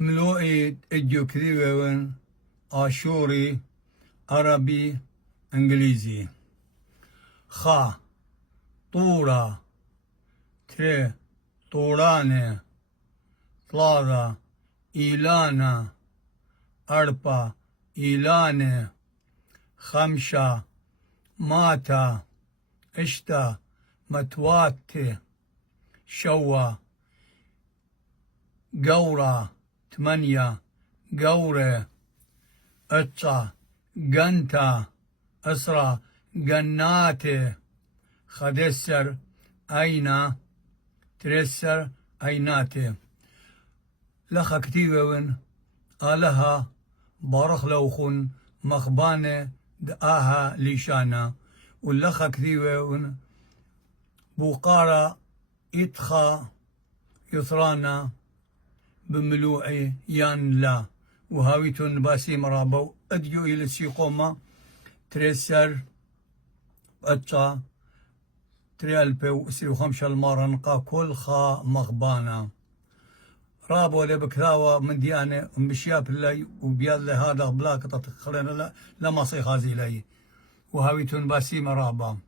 ملوئي اجو كذيبون آشوري عربي انجليزي خا طورا تري طورانه ثلاثة إيلانا أربعة إيلانه خمسة ماتا اشتا متوات شوا قورا ثمانية قورة اتسع قنتا اسرى قنات خدسر أينا ترسر أينات لخا كتيبون آلها بارخ لوخن مخبانة دآها ليشانا واللخا كتيبون بوقارا إتخا يثرانا بملوعي يان لا وهاويتون باسي مرابو اديو إلى السيقوما تريسر اتشا تريالبو سيو خمشة المارنقا كل خا مغبانا رابو لبكثاوة من ديانة مشياب اللي وبيال هذا بلاك تتخلينا لا ما صيخازي لي وهاويتون باسي مرابا